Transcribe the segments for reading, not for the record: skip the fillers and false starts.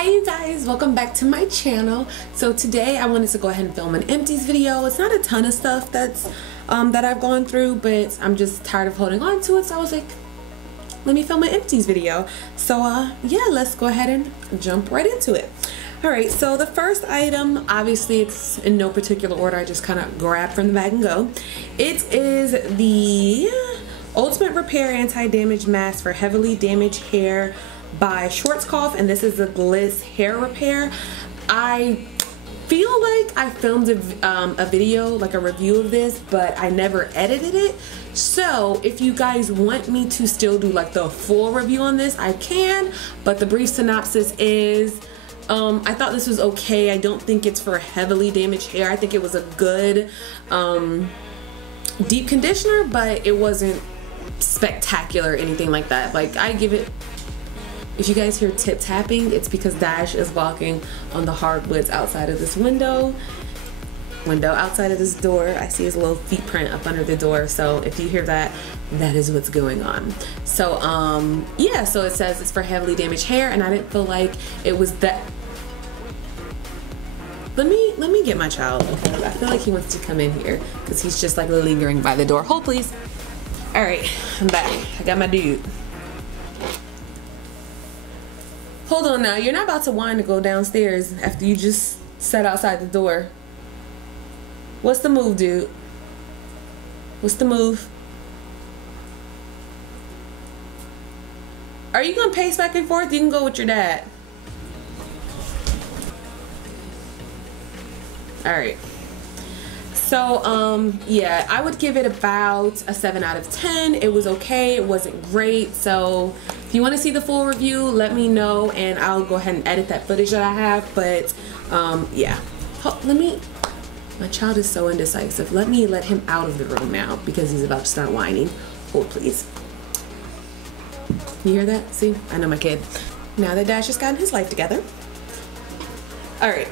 Hi you guys, welcome back to my channel. So today I wanted to go ahead and film an empties video. It's not a ton of stuff that's that I've gone through, but I'm just tired of holding on to it, so I was like, let me film an empties video. So yeah, let's go ahead and jump right into it. Alright, so the first item, obviously it's in no particular order, I just kind of grabbed from the bag and go. It is the Ultimate Repair Anti-Damage Mask for Heavily Damaged Hair by Schwarzkopf, and this is a Gliss hair repair. I feel like I filmed a video, like a review of this, but I never edited it. So if you guys want me to still do like the full review on this, I can, but the brief synopsis is I thought this was okay. I don't think it's for heavily damaged hair. I think it was a good deep conditioner, but it wasn't spectacular or anything like that. Like, I give it, if you guys hear tip tapping, it's because Dash is walking on the hardwoods outside of this window outside of this door. I see his little feet print up under the door, so if you hear that, that is what's going on. So yeah, so it says it's for heavily damaged hair, and I didn't feel like it was that. Let me get my child, because I feel like he wants to come in here because he's just like lingering by the door. Hold please. All right, I'm back. I got my dude. Hold on now, you're not about to whine to go downstairs after you just sat outside the door. What's the move, dude? What's the move? Are you gonna pace back and forth? You can go with your dad. All right. So yeah, I would give it about a 7 out of 10. It was okay, it wasn't great. So if you want to see the full review, let me know and I'll go ahead and edit that footage that I have. But yeah, my child is so indecisive. Let him out of the room now because he's about to start whining. Hold please. You hear that? See, I know my kid. Now that Dash has gotten his life together. Alright,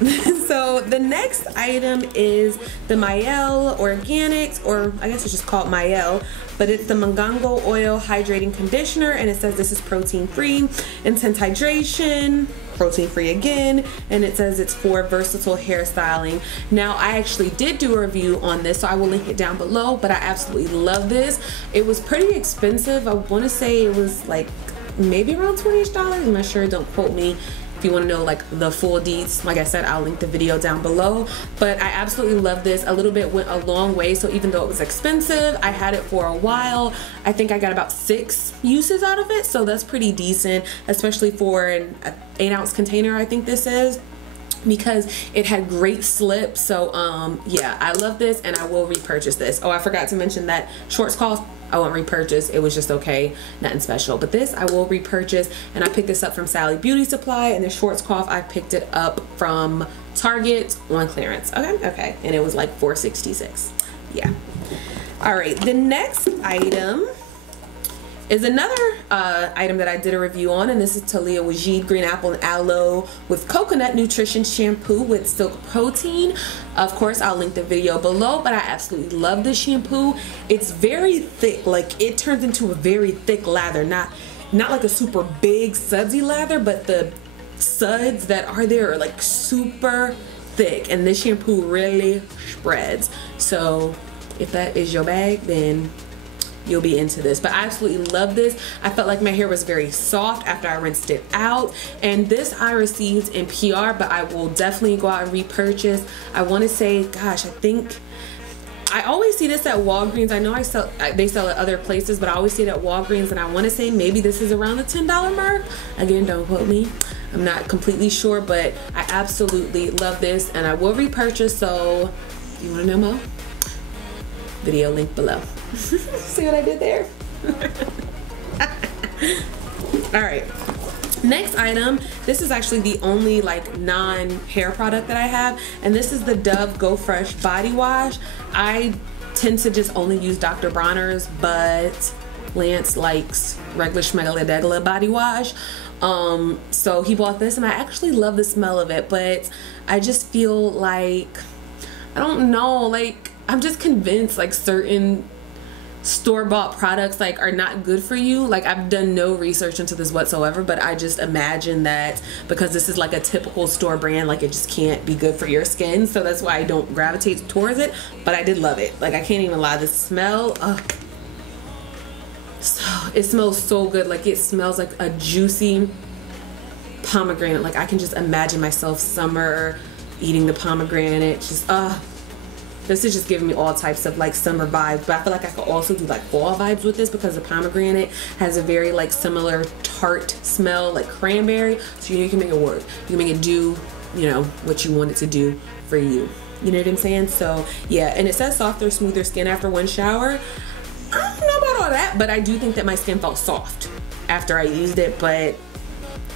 so the next item is the Mielle Organics, or I guess it's just called Mielle, but it's the Mangongo Oil Hydrating Conditioner, and it says this is protein free, intense hydration, protein free again, and it says it's for versatile hairstyling. Now I actually did do a review on this, so I will link it down below, but I absolutely love this. It was pretty expensive. I want to say it was like maybe around $20-ish. I'm not sure, don't quote me. If you want to know like the full deets, like I said, I'll link the video down below. But I absolutely love this. A little bit went a long way, so even though it was expensive, I had it for a while. I think I got about 6 uses out of it, so that's pretty decent, especially for an 8-ounce container, I think this is, because it had great slip. So yeah, I love this and I will repurchase this. Oh, I forgot to mention that Schwarzkopf I won't repurchase. It was just okay, nothing special. But this I will repurchase, and I picked this up from Sally Beauty Supply, and the Schwarzkopf I picked it up from Target on clearance. Okay, and it was like $4.66. Yeah. All right, the next item is another item that I did a review on, and this is Taliah Waajid Green Apple and Aloe with Coconut Nutrition Shampoo with Silk Protein. Of course, I'll link the video below, but I absolutely love this shampoo. It's very thick, like it turns into a very thick lather, not like a super big sudsy lather, but the suds that are there are like super thick, and this shampoo really spreads. So if that is your bag, then you'll be into this. But I absolutely love this. I felt like my hair was very soft after I rinsed it out, and this I received in PR, but I will definitely go out and repurchase. I want to say, gosh, I think I always see this at Walgreens. I know they sell at other places, but I always see it at Walgreens, and I want to say maybe this is around the $10 mark. Again, don't quote me, I'm not completely sure, but I absolutely love this and I will repurchase. So if you want to know more, video link below. See what I did there? All right, next item, this is actually the only like non-hair product that I have, and this is the Dove Go Fresh body wash. I tend to just only use Dr. Bronner's, but Lance likes regular schmegala body wash, so he bought this, and I actually love the smell of it, but I just feel like, I don't know, like I'm just convinced like certain store-bought products like are not good for you. Like, I've done no research into this whatsoever, but I just imagine that because this is like a typical store brand, like it just can't be good for your skin. So that's why I don't gravitate towards it. But I did love it. Like, I can't even lie, the smell, so it smells so good. Like, it smells like a juicy pomegranate. Like, I can just imagine myself summer eating the pomegranate. Just this is just giving me all types of like summer vibes, but I feel like I could also do like fall vibes with this because the pomegranate has a very like similar tart smell like cranberry. So you can make it work. You can make it do, you know, what you want it to do for you. You know what I'm saying? So yeah, and it says softer, smoother skin after one shower. I don't know about all that, but I do think that my skin felt soft after I used it. But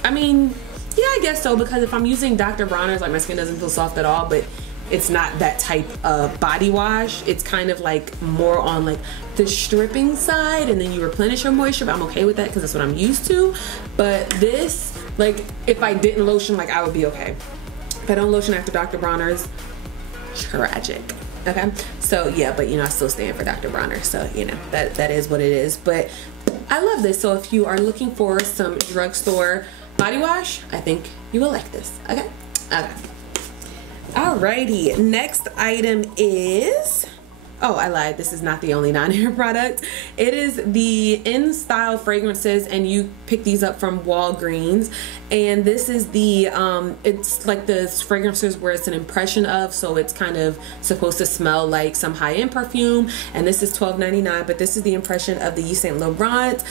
I mean, yeah, I guess so, because if I'm using Dr. Bronner's, like, my skin doesn't feel soft at all, but it's not that type of body wash. It's kind of like more on like the stripping side, and then you replenish your moisture, but I'm okay with that because that's what I'm used to. But this, like, if I didn't lotion, like, I would be okay. If I don't lotion after Dr. Bronner's, tragic. Okay, so yeah, but you know, I still stand for Dr. Bronner, so you know, that is what it is. But I love this. So if you are looking for some drugstore body wash, I think you will like this. Okay, okay. Alrighty, next item is, oh, I lied, this is not the only non-hair product. It is the InStyle fragrances, and you pick these up from Walgreens. And this is the, it's like the fragrances where it's an impression of, so it's kind of supposed to smell like some high-end perfume. And this is $12.99, but this is the impression of the Yves Saint Laurent,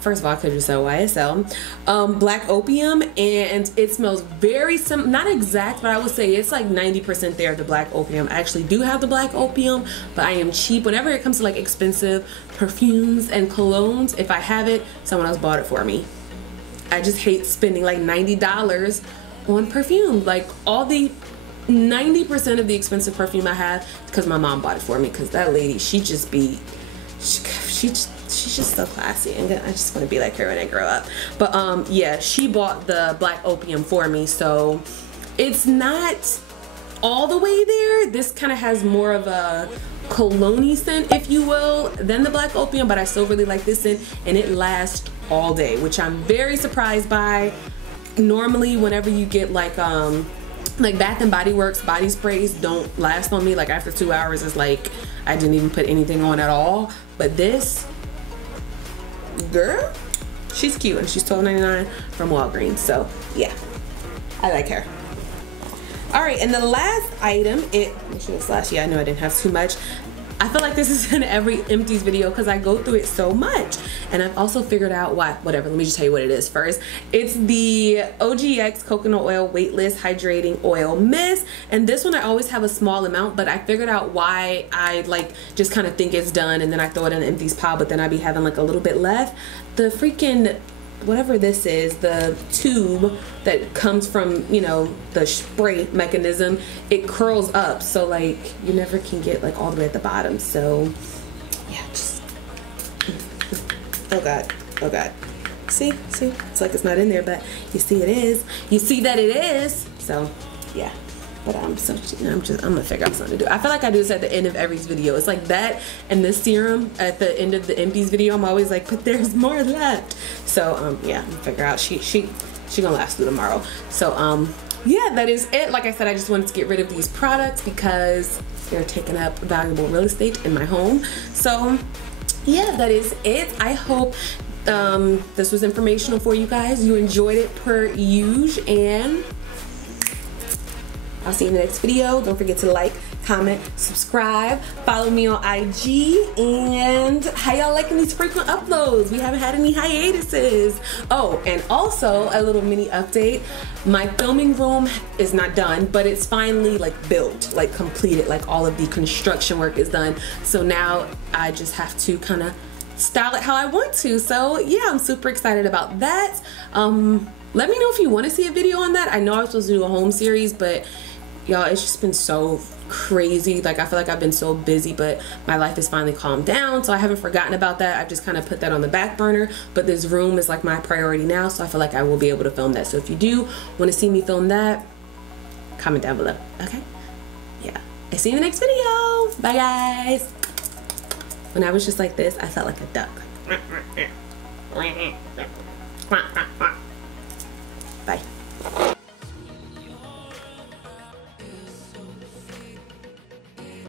first of all, I could just say YSL, Black Opium, and it smells very not exact, but I would say it's like 90% there, the Black Opium. I actually do have the Black Opium, but I am cheap. Whenever it comes to like expensive perfumes and colognes, if I have it, someone else bought it for me. I just hate spending like $90 on perfume. Like, all the 90% of the expensive perfume I have, because my mom bought it for me, because that lady, she's just so classy, and I just want to be like her when I grow up. But yeah, she bought the Black Opium for me, so it's not all the way there. This kind of has more of a cologne scent, if you will, than the Black Opium, but I still really like this scent, and it lasts all day, which I'm very surprised by. Normally, whenever you get like Bath and Body Works body sprays don't last on me. Like, after 2 hours, it's like I didn't even put anything on at all. But this girl, she's cute, and she's $12.99 from Walgreens. So yeah, I like her. All right, and the last item, yeah, I know I didn't have too much. I feel like this is in every empties video because I go through it so much. And I've also figured out why. Whatever, let me just tell you what it is first. It's the OGX Coconut Oil Weightless Hydrating Oil Mist. And this one I always have a small amount, but I figured out why I like just kind of think it's done, and then I throw it in the empties pile, but then I be having like a little bit left. The freaking, whatever this is, the tube that comes from, you know, the spray mechanism, it curls up, so like you never can get like all the way at the bottom. So yeah, just oh god, oh god, see, it's like it's not in there, but you see it is, you see that it is. So yeah, but I'm gonna figure out something to do. I feel like I do this at the end of every video. It's like that and the serum at the end of the empties video. I'm always like, but there's more left. So yeah, I'm gonna figure out. She gonna last through tomorrow. So yeah, that is it. Like I said, I just wanted to get rid of these products because they're taking up valuable real estate in my home. So yeah, that is it. I hope this was informational for you guys. You enjoyed it per usual, and I'll see you in the next video. Don't forget to like, comment, subscribe, follow me on IG, and how y'all liking these frequent uploads? We haven't had any hiatuses. Oh, and also a little mini update. My filming room is not done, but it's finally like built, like completed, like all of the construction work is done. So now I just have to kind of style it how I want to. So yeah, I'm super excited about that. Let me know if you want to see a video on that. I know I was supposed to do a home series, but y'all, it's just been so crazy. Like, I feel like I've been so busy, but my life has finally calmed down, so I haven't forgotten about that. I've just kind of put that on the back burner, but this room is like my priority now, so I feel like I will be able to film that. So if you do want to see me film that, comment down below. Okay, yeah, I see you in the next video. Bye guys. When I was just like this, I felt like a duck.